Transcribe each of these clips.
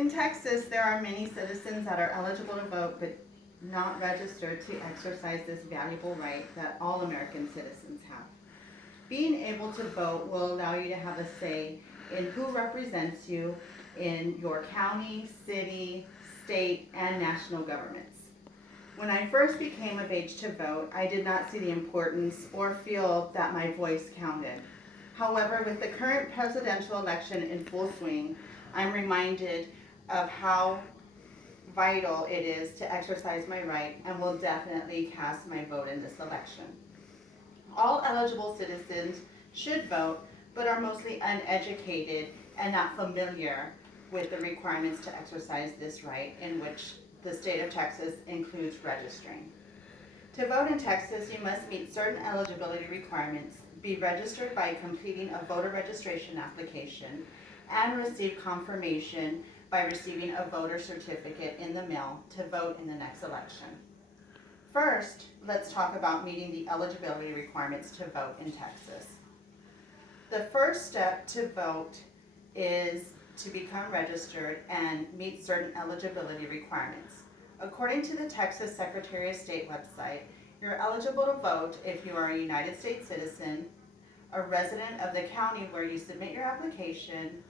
In Texas, there are many citizens that are eligible to vote but not registered to exercise this valuable right that all American citizens have. Being able to vote will allow you to have a say in who represents you in your county, city, state, and national governments. When I first became of age to vote, I did not see the importance or feel that my voice counted. However, with the current presidential election in full swing, I'm reminded of how vital it is to exercise my right and will definitely cast my vote in this election. All eligible citizens should vote, but are mostly uneducated and not familiar with the requirements to exercise this right, in which the state of Texas includes registering. To vote in Texas, you must meet certain eligibility requirements, be registered by completing a voter registration application, and receive confirmation by receiving a voter certificate in the mail to vote in the next election. First, let's talk about meeting the eligibility requirements to vote in Texas. The first step to vote is to become registered and meet certain eligibility requirements. According to the Texas Secretary of State website, you're eligible to vote if you are a United States citizen, a resident of the county where you submit your application,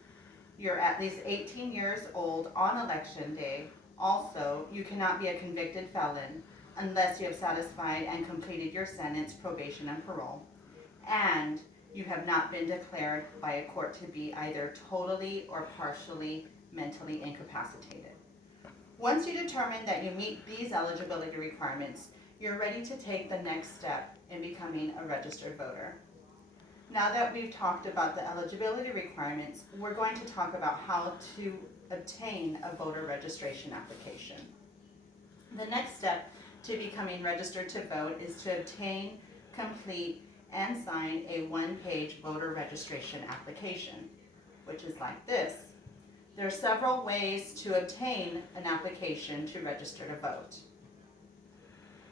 you're at least 18 years old on election day. Also, you cannot be a convicted felon unless you have satisfied and completed your sentence, probation, and parole, and you have not been declared by a court to be either totally or partially mentally incapacitated. Once you determine that you meet these eligibility requirements, you're ready to take the next step in becoming a registered voter. Now that we've talked about the eligibility requirements, we're going to talk about how to obtain a voter registration application. The next step to becoming registered to vote is to obtain, complete, and sign a one-page voter registration application, which is like this. There are several ways to obtain an application to register to vote.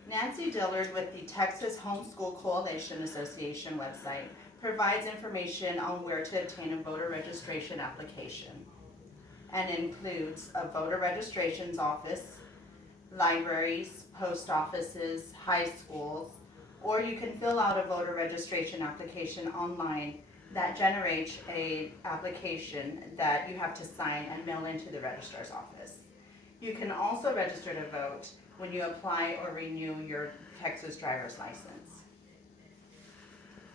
Nancy Dillard with the Texas Homeschool Coalition Association website provides information on where to obtain a voter registration application, and includes a voter registrations office, libraries, post offices, high schools, or you can fill out a voter registration application online that generates an application that you have to sign and mail into the registrar's office. You can also register to vote when you apply or renew your Texas driver's license.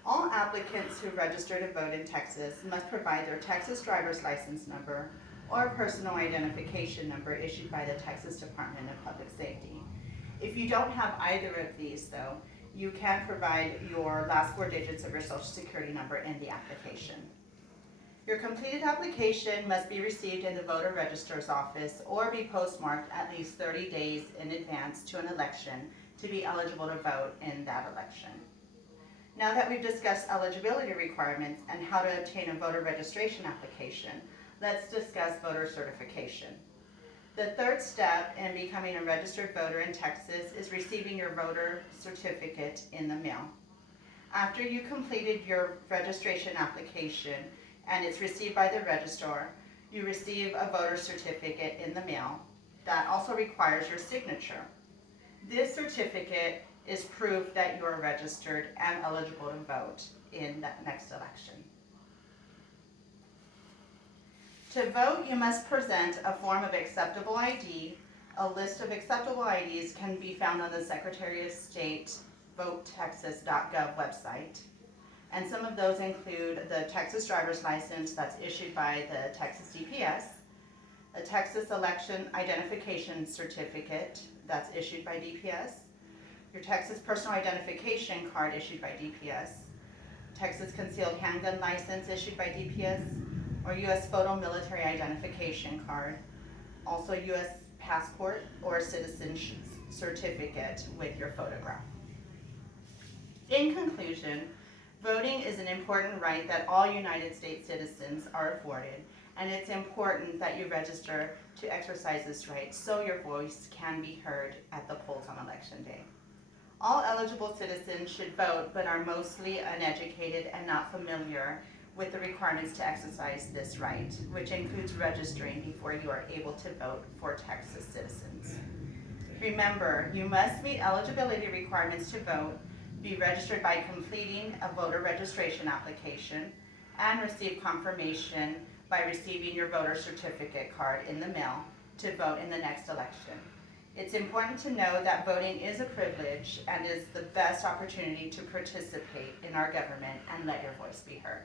All applicants who register to vote in Texas must provide their Texas driver's license number or personal identification number issued by the Texas Department of Public Safety. If you don't have either of these though, you can provide your last 4 digits of your social security number in the application. Your completed application must be received in the voter registrar's office or be postmarked at least 30 days in advance to an election to be eligible to vote in that election. Now that we've discussed eligibility requirements and how to obtain a voter registration application, let's discuss voter certification. The third step in becoming a registered voter in Texas is receiving your voter certificate in the mail. After you completed your registration application and it's received by the registrar, you receive a voter certificate in the mail that also requires your signature. This certificate is proof that you are registered and eligible to vote in that next election. To vote, you must present a form of acceptable ID. A list of acceptable IDs can be found on the Secretary of State votetexas.gov website. And some of those include the Texas driver's license that's issued by the Texas DPS, a Texas election identification certificate that's issued by DPS, your Texas personal identification card issued by DPS, Texas concealed handgun license issued by DPS, or U.S. photo military identification card, also U.S. passport or citizenship certificate with your photograph. In conclusion, voting is an important right that all United States citizens are afforded, and it's important that you register to exercise this right so your voice can be heard at the polls on election day. All eligible citizens should vote but are mostly uneducated and not familiar with the requirements to exercise this right, which includes registering before you are able to vote for Texas citizens. Remember, you must meet eligibility requirements to vote, be registered by completing a voter registration application, and receive confirmation by receiving your voter certificate card in the mail to vote in the next election. It's important to know that voting is a privilege and is the best opportunity to participate in our government and let your voice be heard.